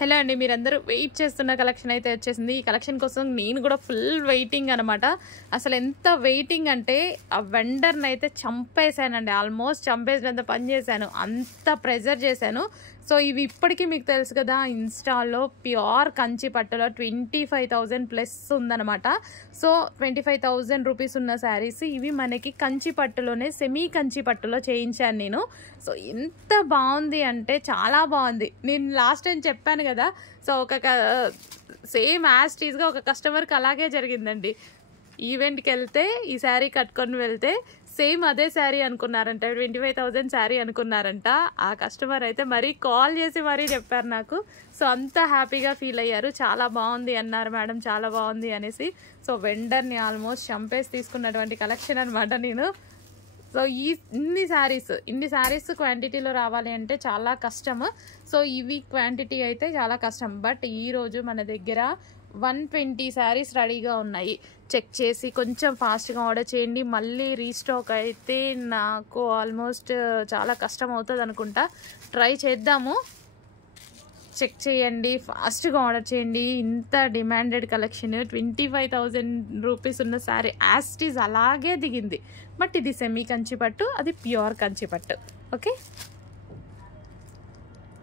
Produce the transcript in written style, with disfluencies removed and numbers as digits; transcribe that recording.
Hello అండి, మీరందరూ wait చేస్తున్న కలెక్షన్ అయితే వచ్చేసింది. ఈ కలెక్షన్ కోసం నేను కూడా ఫుల్ వెయిటింగ్ అనమాట. అసలు ఎంత వెయిటింగ్ అంటే ఆ వెండర్ని అయితే చంపేశానండి. ఆల్మోస్ట్ చంపేసినంత పని చేశాను, అంత ప్రెజర్ చేశాను. సో ఇవి ఇప్పటికీ మీకు తెలుసు కదా, ఇన్స్టాల్లో ప్యూర్ కంచి పట్టులో 25,000 ప్లస్ ఉందన్నమాట. సో 25,000 రూపీస్ ఉన్న శారీస్ ఇవి మనకి కంచి పట్టులోనే సెమీ కంచి పట్టులో చేయించాను నేను. సో ఎంత బాగుంది అంటే చాలా బాగుంది. నేను లాస్ట్ టైం చెప్పాను కదా, సో సేమ్ యాజ్ టీజ్గా ఒక కస్టమర్కి అలాగే జరిగిందండి. ఈవెంట్కి వెళ్తే ఈ శారీ కట్టుకొని వెళ్తే సేమ్ అదే శారీ అనుకున్నారంట, 25,000 శారీ అనుకున్నారంట. ఆ కస్టమర్ అయితే మరీ కాల్ చేసి మరీ చెప్పారు నాకు. సో అంత హ్యాపీగా ఫీల్ అయ్యారు. చాలా బాగుంది అన్నారు మేడం, చాలా బాగుంది అనేసి. సో వెండర్ని ఆల్మోస్ట్ చంపేసి తీసుకున్నటువంటి కలెక్షన్ అనమాట నేను. సో ఇన్ని శారీస్ క్వాంటిటీలో రావాలి అంటే చాలా కష్టము. సో ఇవి క్వాంటిటీ అయితే చాలా కష్టం. బట్ ఈరోజు మన దగ్గర 120 శారీస్ రెడీగా ఉన్నాయి. చెక్ చేసి కొంచెం ఫాస్ట్గా ఆర్డర్ చేయండి. మళ్ళీ రీస్టాక్ అయితే నాకు ఆల్మోస్ట్ చాలా కష్టం అవుతుంది అనుకుంటా. ట్రై చేద్దాము. చెక్ చేయండి, ఫాస్ట్గా ఆర్డర్ చేయండి. ఇంత డిమాండెడ్ కలెక్షన్ 25,000 రూపీస్ ఉన్న శారీ యాస్టీస్ అలాగే దిగింది. బట్ ఇది సెమీ కంచి పట్టు, అది ప్యూర్ కంచి పట్టు. ఓకే.